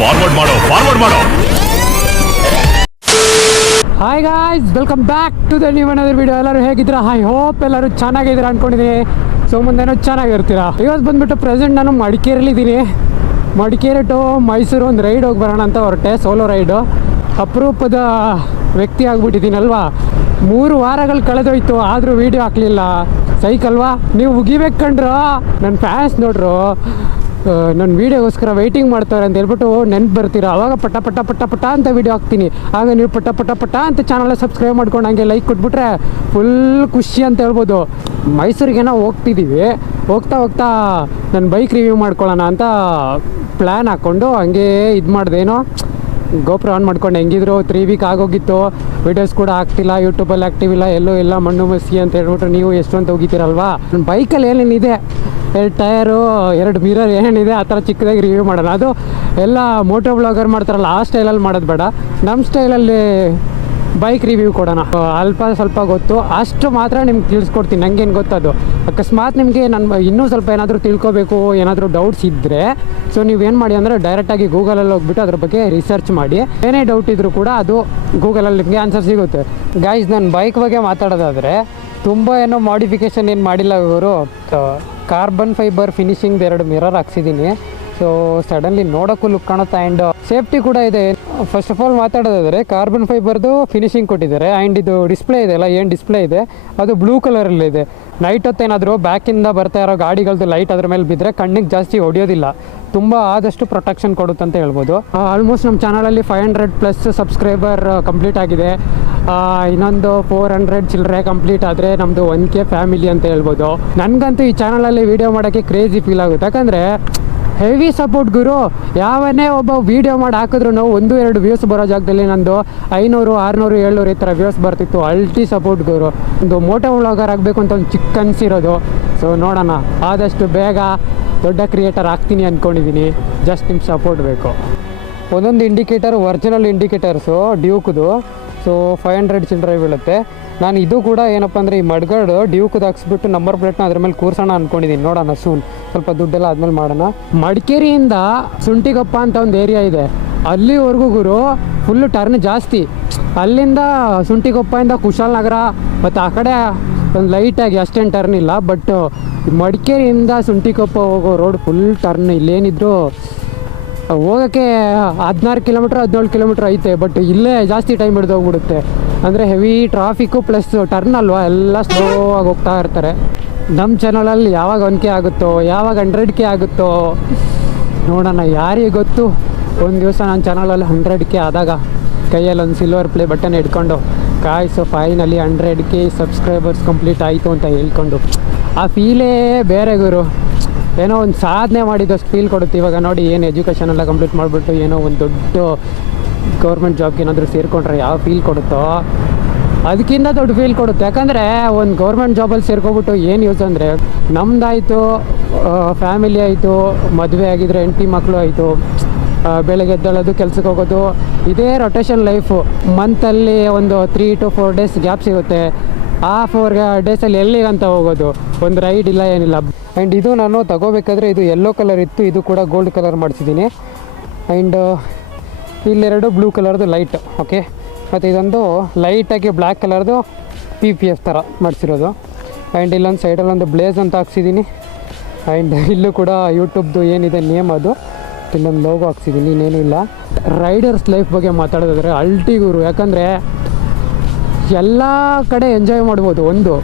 Forward ಮಾಡೋ forward ಮಾಡೋ. Hi guys welcome back to the new another video ಎಲ್ಲರೂ ಹೇಗಿದ್ದೀರಾ? ಹಾಯ್ ಹೋಪ್ ಎಲ್ಲರೂ ಚೆನ್ನಾಗಿದ್ದೀರಾ ಅನ್ಕೊಂಡಿದ್ದೀನಿ. ಸೊ ಮುಂದೆನೂ ಚೆನ್ನಾಗಿರ್ತೀರಾ? ಇವತ್ತು ಬಂದ್ಬಿಟ್ಟು ಪ್ರೆಸೆಂಟ್ ನಾನು ಮಡಿಕೇರಿಲಿದ್ದೀನಿ ಮಡಿಕೇರಿ ಟು ಮೈಸೂರು ಒಂದು ರೈಡ್ ಹೋಗಿ ಬರೋಣ ಅಂತ ಹೊರಟೆ ಸೋಲೋ ರೈಡು ಅಪರೂಪದ ವ್ಯಕ್ತಿ ಆಗಿಬಿಟ್ಟಿದ್ದೀನಲ್ವಾ ಮೂರು ವಾರಗಳು ಕಳೆದೋಯ್ತು, ಆದರೂ ವೀಡಿಯೋ ಹಾಕಲಿಲ್ಲ. ಸೈಕಲ್ವಾ ನೀವು ಉಗಿಬೇಕು ಕಂಡ್ರು? ನನ್ನ ಫ್ಯಾನ್ಸ್ ನೋಡ್ರು. ನನ್ನ ವೀಡಿಯೋಗೋಸ್ಕರ ವೆಯ್ಟಿಂಗ್ ಮಾಡ್ತಾರೆ ಅಂತ ಹೇಳ್ಬಿಟ್ಟು ನೆನ್ಪು ಬರ್ತೀರ? ಅವಾಗ ಪಟ ಪಟ ಪಟ ಪಟ ಅಂತ ವೀಡಿಯೋ ಹಾಕ್ತೀನಿ. ಆಗ ನೀವು ಪಟ ಪಟ ಪಟ ಅಂತ ಚಾನಲ್ ಸಬ್ಸ್ಕ್ರೈಬ್ ಮಾಡ್ಕೊಂಡು ಹಂಗೆ ಲೈಕ್ ಕೊಟ್ಬಿಟ್ರೆ ಫುಲ್ ಖುಷಿ ಅಂತ ಹೇಳ್ಬೋದು. ಮೈಸೂರಿಗೇನೋ ಹೋಗ್ತಿದ್ದೀವಿ ಹೋಗ್ತಾ ಹೋಗ್ತಾ ನನ್ನ ಬೈಕ್ ರಿವ್ಯೂ ಮಾಡ್ಕೊಳ್ಳೋಣ ಅಂತ ಪ್ಲ್ಯಾನ್ ಹಾಕ್ಕೊಂಡು ಹಂಗೆ ಇದು ಮಾಡ್ದೇನೋ ಗೋಪುರ ಆನ್ ಮಾಡ್ಕೊಂಡು ಹೆಂಗಿದ್ರು ತ್ರೀ ವೀಕ್ ಆಗೋಗಿತ್ತು. ವೀಡಿಯೋಸ್ ಕೂಡ ಆಗ್ತಿಲ್ಲ ಯೂಟ್ಯೂಬಲ್ಲಿ ಆ್ಯಕ್ಟಿವ್ ಇಲ್ಲ, ಎಲ್ಲೂ ಇಲ್ಲ ಮಣ್ಣು ಮಸಿ ಅಂತ ಹೇಳ್ಬಿಟ್ಟು ನೀವು ಎಷ್ಟೊಂದು ಹೋಗಿದ್ದೀರಲ್ವಾ? ನನ್ನ ಬೈಕಲ್ಲಿ ಏನೇನಿದೆ? ಎರಡು ಟಯರು ಎರಡು ಮಿರರ್ ಏನೇನಿದೆ ಆ ಥರ ಚಿಕ್ಕದಾಗಿ ರಿವ್ಯೂ ಮಾಡೋಣ ಅದು ಎಲ್ಲ ಮೋಟೋ ಬ್ಲಾಗರ್ ಮಾಡ್ತಾರಲ್ಲ, ಆ ಸ್ಟೈಲಲ್ಲಿ ಮಾಡೋದು ಬೇಡ. ನಮ್ಮ ಸ್ಟೈಲಲ್ಲಿ ಬೈಕ್ ರಿವ್ಯೂ ಕೊಡೋಣ. ಅಲ್ಪ ಸ್ವಲ್ಪ ಗೊತ್ತು. ಅಷ್ಟು ಮಾತ್ರ ನಿಮ್ಗೆ ತಿಳಿಸ್ಕೊಡ್ತೀನಿ. ನಂಗೇನು ಗೊತ್ತದು. ಅಕಸ್ಮಾತ್ ನಿಮಗೆ ನನ್ನ ಇನ್ನೂ ಸ್ವಲ್ಪ ಏನಾದರೂ ತಿಳ್ಕೊಬೇಕು, ಏನಾದರೂ ಡೌಟ್ಸ್ ಇದ್ದರೆ ಸೊ ನೀವೇನು ಮಾಡಿ ಅಂದರೆ ಡೈರೆಕ್ಟಾಗಿ ಗೂಗಲಲ್ಲಿ ಹೋಗ್ಬಿಟ್ಟು ಅದ್ರ ಬಗ್ಗೆ ರಿಸರ್ಚ್ ಮಾಡಿ. ಏನೇ ಡೌಟ್ ಇದ್ದರೂ ಕೂಡ ಅದು ಗೂಗಲಲ್ಲಿ ನಿಮಗೆ ಆನ್ಸರ್ ಸಿಗುತ್ತೆ. ಗಾಯ್ಸ್ ನಾನು ಬೈಕ್ ಬಗ್ಗೆ ಮಾತಾಡೋದಾದರೆ ತುಂಬ ಏನೋ ಮಾಡಿಫಿಕೇಷನ್ ಏನು ಮಾಡಿಲ್ಲ ಇವರು. ಕಾರ್ಬನ್ ಫೈಬರ್ ಫಿನಿಶಿಂಗ್ ಎರಡು ಮಿರರ್ ಹಾಕ್ಸಿದ್ದೀನಿ ಸೊ ಸಡನ್ಲಿ ನೋಡೋಕ್ಕೂ ಲುಕ್ ಕಾಣುತ್ತೆ ಆ್ಯಂಡ್ ಸೇಫ್ಟಿ ಕೂಡ ಇದೆ. ಫಸ್ಟ್ ಆಫ್ ಆಲ್ ಮಾತಾಡೋದಾದರೆ ಕಾರ್ಬನ್ ಫೈಬರ್ದು ಫಿನಿಶಿಂಗ್ ಕೊಟ್ಟಿದ್ದಾರೆ. ಆ್ಯಂಡ್ ಇದು ಡಿಸ್ಪ್ಲೇ ಇದೆ ಅಲ್ಲ, ಏನು ಡಿಸ್ಪ್ಲೇ ಇದೆ? ಅದು ಬ್ಲೂ ಕಲರಲ್ಲಿದೆ ನೈಟ್ ಹೊತ್ತೇನಾದರೂ ಬ್ಯಾಕಿಂದ ಬರ್ತಾ ಇರೋ ಗಾಡಿಗಳದ್ದು ಲೈಟ್ ಅದ್ರ ಮೇಲೆ ಬಿದ್ದರೆ ಕಣ್ಣಿಗೆ ಜಾಸ್ತಿ ಹೊಡೆಯೋದಿಲ್ಲ. ತುಂಬ ಆದಷ್ಟು ಪ್ರೊಟೆಕ್ಷನ್ ಕೊಡುತ್ತೆ ಅಂತ ಹೇಳ್ಬೋದು ಆಲ್ಮೋಸ್ಟ್ ನಮ್ಮ ಚಾನಲಲ್ಲಿ five hundred plus subscriber complete ಆಗಿದೆ. ಇನ್ನೊಂದು ಫೋರ್ ಹಂಡ್ರೆಡ್ ಚಿಲ್ಲರೆ ಕಂಪ್ಲೀಟ್ ಆದರೆ ನಮ್ಮದು ಒನ್ ಕೆ ಫ್ಯಾಮಿಲಿ ಅಂತ ಹೇಳ್ಬೋದು. ನನಗಂತೂ ಈ ಚಾನಲಲ್ಲಿ ವೀಡಿಯೋ ಮಾಡೋಕ್ಕೆ ಕ್ರೇಜಿ ಫೀಲ್ ಆಗುತ್ತೆ. ಯಾಕಂದರೆ ಹೆವಿ ಸಪೋರ್ಟ್ ಗುರು. ಯಾವನ್ನೇ ಒಬ್ಬ ವೀಡಿಯೋ ಮಾಡಿ ಹಾಕಿದ್ರು ನಾವು ಒಂದು, ಎರಡು ವ್ಯೂಸ್ ಬರೋ ಜಾಗದಲ್ಲಿ ನಂದು ಐನೂರು, ಆರುನೂರು, ಏಳ್ನೂರು ಈ ಥರ ವ್ಯೂಸ್ ಬರ್ತಿತ್ತು. ಅಲ್ಟಿ ಸಪೋರ್ಟ್ ಗುರು. ಒಂದು ಮೋಟೋ ವ್ಲಾಗರ್ ಆಗಬೇಕು ಅಂತ ಒಂದು ಚಿಕ್ಕ ಅನ್ಸಿರೋದು. ಸೊ ನೋಡೋಣ. ಆದಷ್ಟು ಬೇಗ ದೊಡ್ಡ ಕ್ರಿಯೇಟರ್ ಆಗ್ತೀನಿ ಅಂದ್ಕೊಂಡಿದ್ದೀನಿ ಜಸ್ಟ್ ನಿಮ್ಮ ಸಪೋರ್ಟ್ ಬೇಕು. ಒಂದೊಂದು ಇಂಡಿಕೇಟರ್ ಒರ್ಜಿನಲ್ ಇಂಡಿಕೇಟರ್ಸು ಡ್ಯೂಕ್ದು ಸೊ ಫೈವ್ ಹಂಡ್ರೆಡ್ ಚಿಲ್ಲರೆ ಬೀಳುತ್ತೆ. ನಾನು ಇದು ಕೂಡ ಏನಪ್ಪ ಅಂದರೆ ಈ ಮಡ್ಗಾಡು ಡ್ಯೂಕ್ ಹಾಕ್ಸ್ಬಿಟ್ಟು ನಂಬರ್ ಪ್ಲೇಟ್ನ ಅದ್ರ ಮೇಲೆ ಕೂರ್ಸೋಣ ಅಂದ್ಕೊಂಡಿದ್ದೀನಿ ನೋಡೋಣ ಸೂನ್ ಸ್ವಲ್ಪ ದುಡ್ಡೆಲ್ಲ ಆದ್ಮೇಲೆ ಮಾಡೋಣ. ಮಡಿಕೇರಿಯಿಂದ ಸುಂಟಿಗಪ್ಪ ಅಂತ ಒಂದು ಏರಿಯಾ ಇದೆ. ಅಲ್ಲಿವರೆಗೂ ಗುರು ಫುಲ್ಲು ಟರ್ನ್ ಜಾಸ್ತಿ. ಅಲ್ಲಿಂದ ಸುಂಟಿಗೊಪ್ಪಯಿಂದ ಕುಶಾಲ್ ನಗರ ಮತ್ತು ಆ ಕಡೆ ಒಂದು ಲೈಟಾಗಿ ಅಷ್ಟೇನು ಟರ್ನ್ ಇಲ್ಲ. ಬಟ್ ಮಡಿಕೇರಿಯಿಂದ ಸುಂಟಿಕೊಪ್ಪ ಹೋಗೋ ರೋಡ್ ಫುಲ್ ಟರ್ನ್ ಇಲ್ಲೇನಿದ್ರು, ಹೋಗೋಕ್ಕೆ ಹದಿನಾರು ಕಿಲೋಮೀಟ್ರ್ ಹದಿನೇಳು ಕಿಲೋಮೀಟ್ರ್ ಐತೆ. ಬಟ್ ಇಲ್ಲೇ ಜಾಸ್ತಿ ಟೈಮ್ ಹಿಡಿದು ಹೋಗ್ಬಿಡುತ್ತೆ. ಅಂದರೆ ಹೆವಿ ಟ್ರಾಫಿಕ್ಕು ಪ್ಲಸ್ ಟರ್ನ್ ಅಲ್ವಾ, ಎಲ್ಲ ಸ್ಲೋ ಆಗಿ ಹೋಗ್ತಾ ಇರ್ತಾರೆ. ನಮ್ಮ ಚಾನಲಲ್ಲಿ ಯಾವಾಗ ಒನ್ ಕೆ ಆಗುತ್ತೋ, ಯಾವಾಗ ಹಂಡ್ರೆಡ್ ಕೆ ಆಗುತ್ತೋ, ನೋಡೋಣ, ಯಾರಿಗೆ ಗೊತ್ತು? ಒಂದು ದಿವಸ ನನ್ನ ಚಾನಲಲ್ಲಿ ಹಂಡ್ರೆಡ್ ಕೆ ಆದಾಗ ಕೈಯಲ್ಲಿ ಒಂದು ಸಿಲ್ವರ್ ಪ್ಲೇ ಬಟನ್ ಹಿಡ್ಕೊಂಡು ಕಾಯ್ಸು finally hundred K subscribers complete ಆಯಿತು ಅಂತ ಹೇಳ್ಕೊಂಡು. ಆ ಫೀಲೇ ಬೇರೆ ಗುರು. ಏನೋ ಒಂದು ಸಾಧನೆ ಮಾಡಿದಷ್ಟು ಫೀಲ್ ಕೊಡುತ್ತೆ. ಇವಾಗ ನೋಡಿ, ಏನು ಎಜುಕೇಷನ್ ಎಲ್ಲ ಕಂಪ್ಲೀಟ್ ಮಾಡಿಬಿಟ್ಟು ಏನೋ ಒಂದು ದೊಡ್ಡ ಗೌರ್ಮೆಂಟ್ ಜಾಬ್ಗೆ ಏನಾದರೂ ಸೇರಿಕೊಂಡ್ರೆ ಯಾವ ಫೀಲ್ ಕೊಡುತ್ತೋ? ಅದಕ್ಕಿಂತ ದೊಡ್ಡ ಫೀಲ್ ಕೊಡುತ್ತೆ. ಯಾಕಂದರೆ ಒಂದು ಗೌರ್ಮೆಂಟ್ ಜಾಬಲ್ಲಿ ಸೇರ್ಕೊಬಿಟ್ಟು ಏನು ಯೂಸ್ ಅಂದರೆ ನಮ್ಮದಾಯಿತು ಫ್ಯಾಮಿಲಿ ಆಯಿತು, ಮದುವೆ ಆಗಿದ್ರೆ ಹೆಂಡತಿ ಮಕ್ಕಳು ಆಯಿತು ಬೆಳಗ್ಗೆ ಎದ್ದೇಳೋದು, ಕೆಲಸಕ್ಕೆ ಹೋಗೋದು, ಇದೇ ರೊಟೇಷನ್ ಲೈಫು ಮಂತಲ್ಲಿ ಒಂದು three two four days gap ಸಿಗುತ್ತೆ. ಆ ಫೋರ್ ಡೇಸಲ್ಲಿ ಎಲ್ಲಿಗಂತ ಹೋಗೋದು? ಒಂದು ರೈಡ್ ಇಲ್ಲ, ಏನಿಲ್ಲ. ಆ್ಯಂಡ್ ಇದು ನಾನು ತಗೋಬೇಕಾದ್ರೆ ಇದು ಯೆಲ್ಲೋ ಕಲರ್ ಇತ್ತು, ಇದು ಕೂಡ ಗೋಲ್ಡ್ ಕಲರ್ ಮಾಡಿಸಿದ್ದೀನಿ. ಆ್ಯಂಡ್ ಇಲ್ಲೆರಡು ಬ್ಲೂ ಕಲರ್ದು ಲೈಟ್ ಓಕೆ ಮತ್ತು ಇದೊಂದು ಲೈಟಾಗಿ ಬ್ಲ್ಯಾಕ್ ಕಲರ್ದು ಪಿ ಪಿ ಎಸ್ ಥರ ಮಾಡಿಸಿರೋದು. ಆ್ಯಂಡ್ ಇಲ್ಲೊಂದು ಸೈಡಲ್ಲೊಂದು ಬ್ಲೇಸ್ ಅಂತ ಹಾಕ್ಸಿದ್ದೀನಿ ಆ್ಯಂಡ್ ಇಲ್ಲೂ ಕೂಡ ಯೂಟ್ಯೂಬ್ದು ಏನಿದೆ ನೇಮ್ ಅದು. ಇಲ್ಲೊಂದು ಲೋಗೋ ಹಾಕ್ಸಿದ್ದೀನಿ ಇನ್ನೇನೂ ಇಲ್ಲ. ರೈಡರ್ಸ್ ಲೈಫ್ ಬಗ್ಗೆ ಮಾತಾಡೋದಾದ್ರೆ ಅಲ್ಟಿಗೂರು ಯಾಕಂದರೆ ಎಲ್ಲ ಕಡೆ ಎಂಜಾಯ್ ಮಾಡ್ಬೋದು ಒಂದು.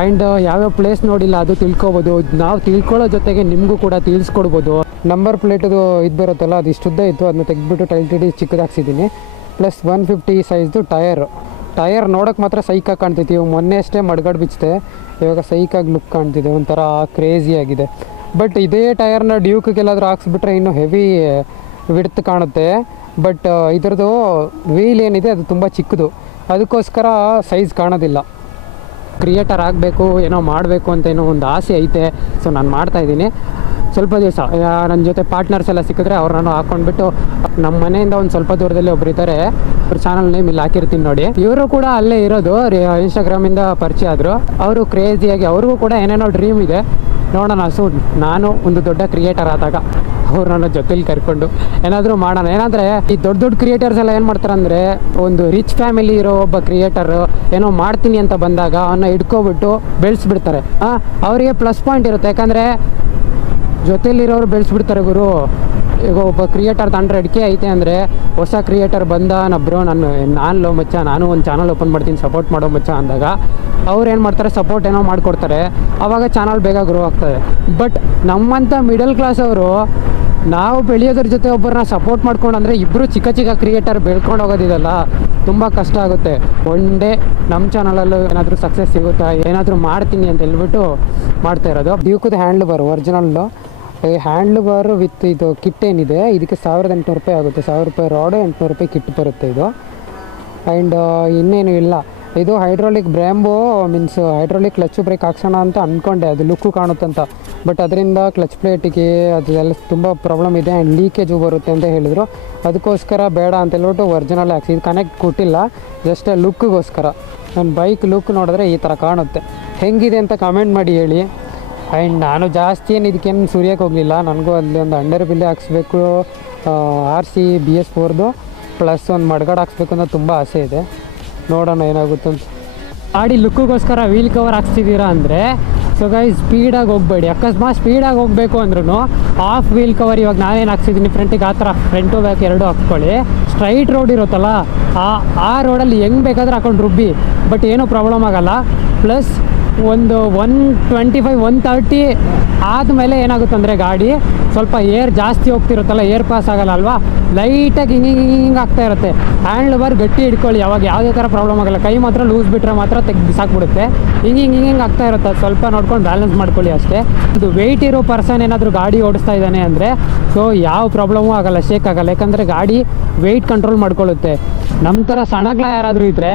ಆ್ಯಂಡ್ ಯಾವ್ಯಾವ ಪ್ಲೇಸ್ ನೋಡಿಲ್ಲ ಅದು ತಿಳ್ಕೊಬೋದು. ನಾವು ತಿಳ್ಕೊಳ್ಳೋ ಜೊತೆಗೆ ನಿಮಗೂ ಕೂಡ ತಿಳಿಸ್ಕೊಡ್ಬೋದು. ನಂಬರ್ ಪ್ಲೇಟದು ಇದು ಬರುತ್ತಲ್ಲ, ಅದು ಇಷ್ಟುದ್ದ ಇತ್ತು ಅದನ್ನ ತೆಗೆದ್ಬಿಟ್ಟು ಟೈಲ್ ಟಿ ಚಿಕ್ಕದಾಗ್ಸಿದ್ದೀನಿ ಪ್ಲಸ್ ಒನ್ ಫಿಫ್ಟಿ ಸೈಜ್ದು ಟಯರು ಟಯರ್ ನೋಡೋಕೆ ಮಾತ್ರ ಸೈಕಾಗಿ ಕಾಣ್ತೈತಿ ಇವಾಗ ಮೊನ್ನೆ ಅಷ್ಟೇ ಮಡ್ಗಡ್ ಬಿಚ್ಚಿದೆ. ಇವಾಗ ಸೈಕಾಗಿ ಲುಕ್ ಕಾಣ್ತಿದೆ. ಒಂಥರ ಕ್ರೇಜಿ ಆಗಿದೆ. ಬಟ್ ಇದೇ ಟಯರ್ನ ಡ್ಯೂಕ್ಗೆಲ್ಲಾದ್ರೂ ಹಾಕ್ಸ್ಬಿಟ್ರೆ ಇನ್ನೂ ಹೆವಿ ವಿಡ್ತ್ ಕಾಣುತ್ತೆ. ಬಟ್ ಇದ್ರದ್ದು ವೀಲ್ ಏನಿದೆ, ಅದು ತುಂಬ ಚಿಕ್ಕದು. ಅದಕ್ಕೋಸ್ಕರ ಸೈಜ್ ಕಾಣೋದಿಲ್ಲ. ಕ್ರಿಯೇಟರ್ ಆಗಬೇಕು, ಏನೋ ಮಾಡಬೇಕು ಅಂತ ಏನೋ ಒಂದು ಆಸೆ ಐತೆ. ಸೊ ನಾನು ಮಾಡ್ತಾಯಿದ್ದೀನಿ ಸ್ವಲ್ಪ ದಿವಸ. ನನ್ನ ಜೊತೆ ಪಾರ್ಟ್ನರ್ಸ್ ಎಲ್ಲ ಸಿಕ್ಕಿದ್ರೆ ಅವ್ರನ್ನ ಹಾಕೊಂಡ್ಬಿಟ್ಟು ನಮ್ಮ ಮನೆಯಿಂದ ಒಂದು ಸ್ವಲ್ಪ ದೂರದಲ್ಲಿ ಒಬ್ರು ಇದ್ದಾರೆ. ಅವ್ರ ಚಾನಲ್ ನೇಮ್ ಇಲ್ಲಿ ಹಾಕಿರ್ತೀನಿ ನೋಡಿ. ಇವರು ಕೂಡ ಅಲ್ಲೇ ಇರೋದು. ಇನ್ಸ್ಟಾಗ್ರಾಮಿಂದ ಪರಿಚಯ ಆದರು. ಅವರು ಕ್ರೇಜಿಯಾಗಿ ಅವ್ರಿಗೂ ಕೂಡ ಏನೇನೋ ಡ್ರೀಮ್ ಇದೆ. ನೋಡೋಣ ಸೊ ನಾನು ಒಂದು ದೊಡ್ಡ ಕ್ರಿಯೇಟರ್ ಆದಾಗ ಅವ್ರು ನನ್ನ ಜೊತೆಲಿ ಕರ್ಕೊಂಡು ಏನಾದರೂ ಮಾಡೋಣ. ಏನಂದರೆ ಈ ದೊಡ್ಡ ದೊಡ್ಡ ಕ್ರಿಯೇಟರ್ಸ್ ಎಲ್ಲ ಏನು ಮಾಡ್ತಾರೆ ಅಂದರೆ ಒಂದು ರಿಚ್ ಫ್ಯಾಮಿಲಿ ಇರೋ ಒಬ್ಬ ಕ್ರಿಯೇಟರ್ ಏನೋ ಮಾಡ್ತೀನಿ ಅಂತ ಬಂದಾಗ ಅವನ್ನ ಹಿಡ್ಕೊಬಿಟ್ಟು ಬೆಳೆಸ್ಬಿಡ್ತಾರೆ. ಅವರಿಗೆ ಪ್ಲಸ್ ಪಾಯಿಂಟ್ ಇರುತ್ತೆ. ಯಾಕಂದರೆ ಜೊತೆಲಿರೋರು ಬೆಳೆಸ್ಬಿಡ್ತಾರೆ ಗುರು. ಈಗ ಒಬ್ಬ ಕ್ರಿಯೇಟರ್ ತಂಡ್ರೆ ಅಡಿಕೆ ಐತೆ ಅಂದರೆ ಹೊಸ ಕ್ರಿಯೇಟರ್ ಬಂದ ನಬ್ರೋ ನಾನು ನಾನು ಲೋ ಮಚ್ಚ, ನಾನು ಒಂದು ಚಾನಲ್ ಓಪನ್ ಮಾಡ್ತೀನಿ ಸಪೋರ್ಟ್ ಮಾಡೋ ಮಚ್ಚ ಅಂದಾಗ ಅವ್ರು ಏನು ಮಾಡ್ತಾರೆ ಸಪೋರ್ಟ್ ಏನೋ ಮಾಡಿಕೊಡ್ತಾರೆ. ಆವಾಗ ಚಾನಲ್ ಬೇಗ ಗ್ರೋ ಆಗ್ತದೆ. ಬಟ್ ನಮ್ಮಂಥ ಮಿಡಲ್ ಕ್ಲಾಸ್ ಅವರು ನಾವು ಬೆಳೆಯೋದ್ರ ಜೊತೆ ಒಬ್ಬರನ್ನ ಸಪೋರ್ಟ್ ಮಾಡ್ಕೊಂಡು ಅಂದರೆ ಇಬ್ಬರು ಚಿಕ್ಕ ಚಿಕ್ಕ ಕ್ರಿಯೇಟರ್ ಬೆಳ್ಕೊಂಡು ಹೋಗೋದಿದಲ್ಲ. ತುಂಬ ಕಷ್ಟ ಆಗುತ್ತೆ. ಒನ್ ಡೇ ನಮ್ಮ ಚಾನಲಲ್ಲೂ ಏನಾದರೂ ಸಕ್ಸಸ್ ಸಿಗುತ್ತಾ, ಏನಾದರೂ ಮಾಡ್ತೀನಿ ಅಂತ ಹೇಳ್ಬಿಟ್ಟು ಮಾಡ್ತಾ ಇರೋದು. ಡ್ಯೂಕದ ಹ್ಯಾಂಡ್ಲ್ ಬರು ಒರಿಜಿನಲ್ಲು ಈ ಹ್ಯಾಂಡ್ಲ್ ಬಾರ್ ವಿತ್ ಇದು ಕಿಟ್ ಏನಿದೆ, ಇದಕ್ಕೆ ಸಾವಿರದ ಎಂಟುನೂರು ರೂಪಾಯಿ ಆಗುತ್ತೆ. ಸಾವಿರ ರೂಪಾಯಿ ರಾಡು ಎಂಟುನೂರು ರೂಪಾಯಿ ಕಿಟ್ ಬರುತ್ತೆ ಇದು. ಆ್ಯಂಡ್ ಇನ್ನೇನು ಇಲ್ಲ. ಇದು ಹೈಡ್ರಾಲಿಕ್ ಬ್ರ್ಯಾಂಬು ಮೀನ್ಸ್ ಹೈಡ್ರಾಲಿಕ್ ಕ್ಲಚ್ ಬ್ರೇಕ್ ಹಾಕ್ಸೋಣ ಅಂತ ಅಂದ್ಕೊಂಡೆ ಅದು ಲುಕ್ಕು ಕಾಣುತ್ತಂತ ಬಟ್ ಅದರಿಂದ ಕ್ಲಚ್ ಪ್ಲೇಟಿಗೆ ಅದೆಲ್ಲ ತುಂಬ ಪ್ರಾಬ್ಲಮ್ ಇದೆ ಆ್ಯಂಡ್ ಲೀಕೇಜು ಬರುತ್ತೆ ಅಂತ ಹೇಳಿದರು. ಅದಕ್ಕೋಸ್ಕರ ಬೇಡ ಅಂತ ಹೇಳ್ಬಿಟ್ಟು ಒರಿಜಿನಲ್ ಹಾಕ್ಸಿ. ಇದು ಕನೆಕ್ಟ್ ಕೊಟ್ಟಿಲ್ಲ. ಜಸ್ಟ್ ಲುಕ್ಗೋಸ್ಕರ ನನ್ನ ಬೈಕ್ ಲುಕ್ ನೋಡಿದ್ರೆ ಈ ಥರ ಕಾಣುತ್ತೆ. ಹೆಂಗಿದೆ ಅಂತ ಕಮೆಂಟ್ ಮಾಡಿ ಹೇಳಿ. ಆ್ಯಂಡ್ ನಾನು ಜಾಸ್ತಿ ಏನು ಇದಕ್ಕೇನು ಸುರಿಯೋಕೆ ಹೋಗಲಿಲ್ಲ. ನನಗೂ ಅಲ್ಲಿ ಒಂದು ಅಂಡರ್ ಬಿಲ್ಲೆ ಹಾಕ್ಸ್ಬೇಕು ಆರ್ ಸಿ ಬಿ ಎಸ್ ಫೋರ್ದು ಪ್ಲಸ್ ಒಂದು ಮಡ್ಗಾಡ್ ಹಾಕ್ಸ್ಬೇಕು ಅಂತ ತುಂಬ ಆಸೆ ಇದೆ. ನೋಡೋಣ ಏನಾಗುತ್ತೆ ಅಂತ. ಲುಕ್ಕಿಗೋಸ್ಕರ ವೀಲ್ ಕವರ್ ಹಾಕ್ಸ್ತಿದ್ದೀರಾ ಅಂದರೆ ಸೊ ಗೈ ಸ್ಪೀಡಾಗಿ ಹೋಗಬೇಡಿ. ಅಕಸ್ಮಾತ್ ಸ್ಪೀಡಾಗಿ ಹೋಗಬೇಕು ಅಂದ್ರೂ ಆಫ್ ವೀಲ್ ಕವರ್ ಇವಾಗ ನಾನೇನು ಹಾಕ್ಸಿದ್ದೀನಿ ಫ್ರಂಟಿಗೆ ಆ ಥರ ಫ್ರಂಟು ಬ್ಯಾಕ್ ಎರಡು ಹಾಕ್ಕೊಳ್ಳಿ. ಸ್ಟ್ರೈಟ್ ರೋಡ್ ಇರುತ್ತಲ್ಲ, ಆ ಆ ರೋಡಲ್ಲಿ ಹೆಂಗೆ ಬೇಕಾದ್ರೆ ಹಾಕೊಂಡು ರುಬ್ಬಿ ಬಟ್ ಏನೂ ಪ್ರಾಬ್ಲಮ್ ಆಗೋಲ್ಲ. ಪ್ಲಸ್ ಒಂದು one twenty five, one thirty ಆದಮೇಲೆ ಏನಾಗುತ್ತೆ ಅಂದರೆ ಗಾಡಿ ಸ್ವಲ್ಪ ಏರ್ ಜಾಸ್ತಿ ಹೋಗ್ತಿರುತ್ತಲ್ಲ, ಏರ್ ಪಾಸ್ ಆಗಲ್ಲ ಅಲ್ವಾ? ಲೈಟಾಗಿ ಹಿಂಗೆ ಹಿಂಗೆ ಹಿಂಗೆ ಆಗ್ತಾ ಇರುತ್ತೆ. ಹ್ಯಾಂಡ್ ಬಾರ್ ಗಟ್ಟಿ ಹಿಡ್ಕೊಳ್ಳಿ, ಯಾವಾಗ ಯಾವುದೇ ಥರ ಪ್ರಾಬ್ಲಮ್ ಆಗಲ್ಲ. ಕೈ ಮಾತ್ರ ಲೂಸ್ ಬಿಟ್ಟರೆ ಮಾತ್ರ ತೆಗ್ದು ಬಿಸಾಕ್ಬಿಡುತ್ತೆ ಹಿಂಗೆ ಹಿಂಗೆ ಹಿಂಗೆ ಆಗ್ತಾ ಇರುತ್ತೆ. ಸ್ವಲ್ಪ ನೋಡ್ಕೊಂಡು ಬ್ಯಾಲೆನ್ಸ್ ಮಾಡ್ಕೊಳ್ಳಿ ಅಷ್ಟೇ. ಇದು ವೆಯ್ಟ್ ಇರೋ ಪರ್ಸನ್ ಏನಾದರೂ ಗಾಡಿ ಓಡಿಸ್ತಾ ಇದ್ದಾನೆ ಅಂದರೆ, ಸೊ ಯಾವ ಪ್ರಾಬ್ಲಮೂ ಆಗಲ್ಲ ಶೇಕ್ ಆಗಲ್ಲ. ಯಾಕಂದರೆ ಗಾಡಿ ವೆಯ್ಟ್ ಕಂಟ್ರೋಲ್ ಮಾಡ್ಕೊಳ್ಳುತ್ತೆ. ನಮ್ಮ ಥರ ಸಣ್ಣಗಳ ಯಾರಾದರೂ ಇದ್ದರೆ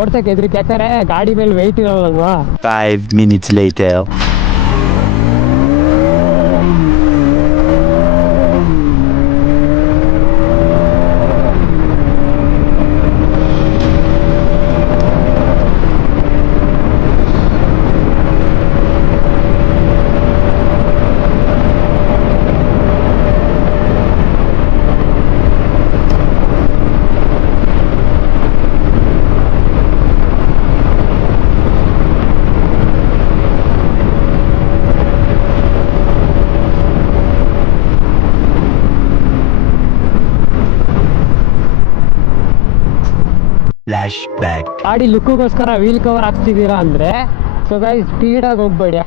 ಓಡ್ಸಕ್ಕೆ ಹೆದ್ರಿಕೆ. ಯಾಕಂದರೆ ಗಾಡಿ ಮೇಲೆ ವೆಯ್ಟ್ ಇರೋಲ್ವಾ Five minutes later. Flashback. ಗಾಡಿ ಲುಕ್ಕಿಗೋಸ್ಕರ ವೀಲ್ ಕವರ್ ಹಾಕ್ತಿದ್ದೀರಾ ಅಂದ್ರೆ ಸೊ ಗೈ ಸ್ಪೀಡಾಗಿ ಹೋಗ್ಬೇಡಿ